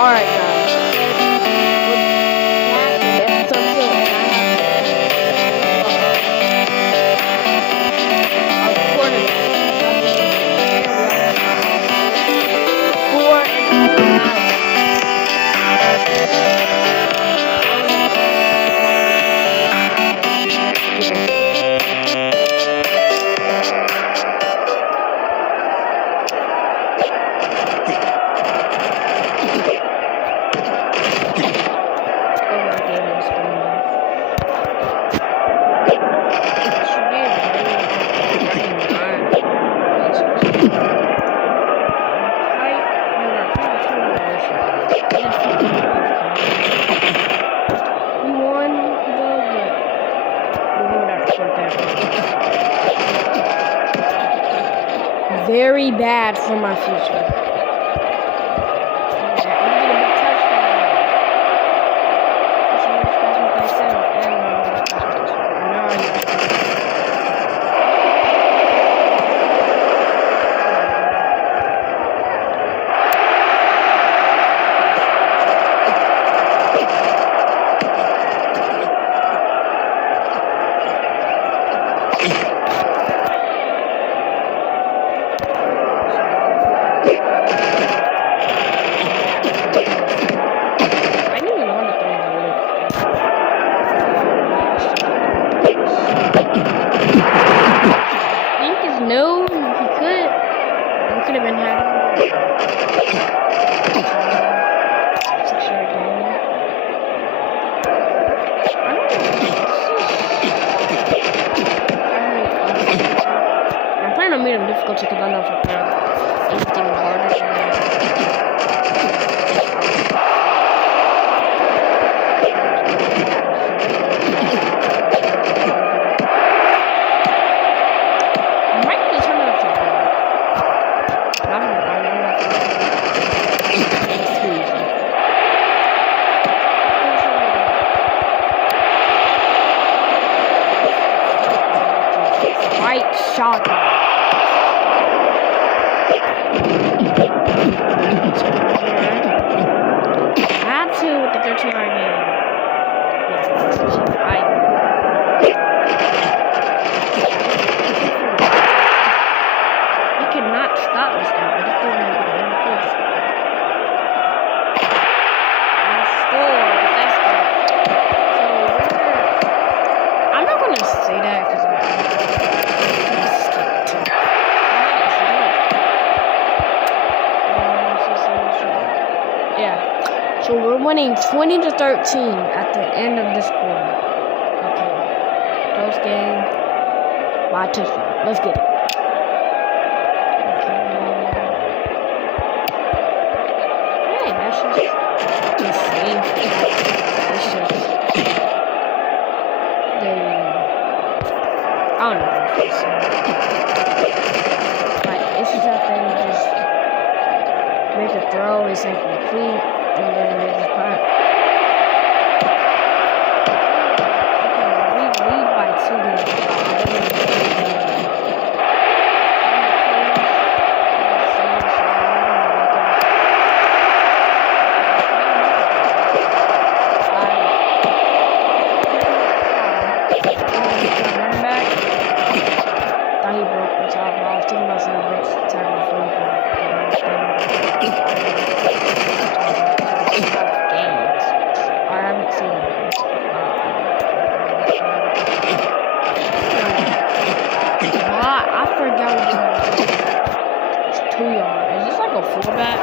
Alright, guys. With that, episode 2, our quarterback. Four and very bad for my future. No, he could. We could have been having. I'm playing on medium difficulty because I know if I play anything harder. Right shot. Had to with the 13-yard game. You cannot stop this guy. I just don't know what to do. Let's go. So I'm not gonna say that because so we're winning 20-13 at the end of this quarter. Okay. Close game. By a touchdown. Let's get it. Okay. Hey, that's just insane. It's just I don't know what to say. Like, it's just that they just make a throw, it's incomplete. And then they just punt. Okay, we lead by 2 games. Running back. Thought he broke the top. I was thinking about saying breaks the tackle for games. I haven't seen it. I forgot it's 2 yards. Is this like a fullback?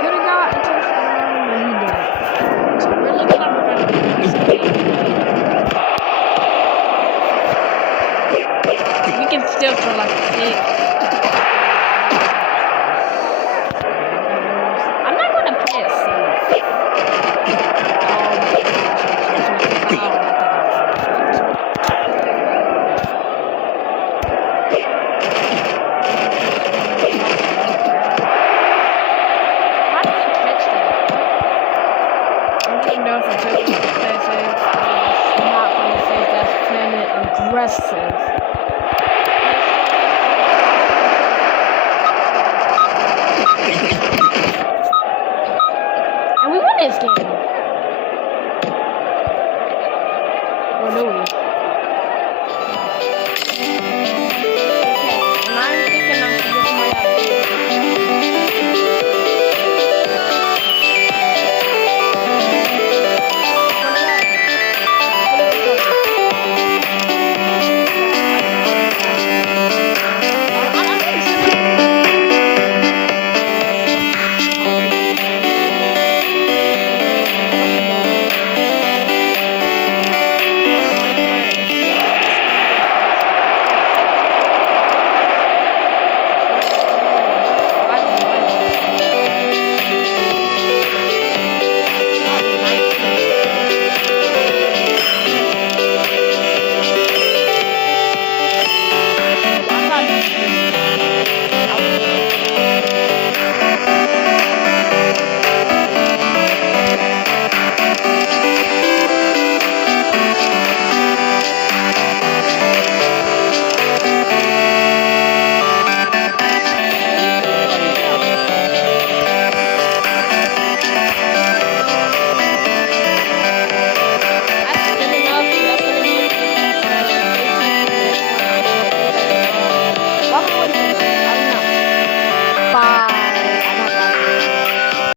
Could have got a touchdown, but he didn't. So we're looking like we're going to win this game. We can still throw like a pick. I'm not going to play it safe. How did you catch that? I'm trying to know if it's safe. I'm not going to say that's 10 aggressive. And we won this game. Or do we?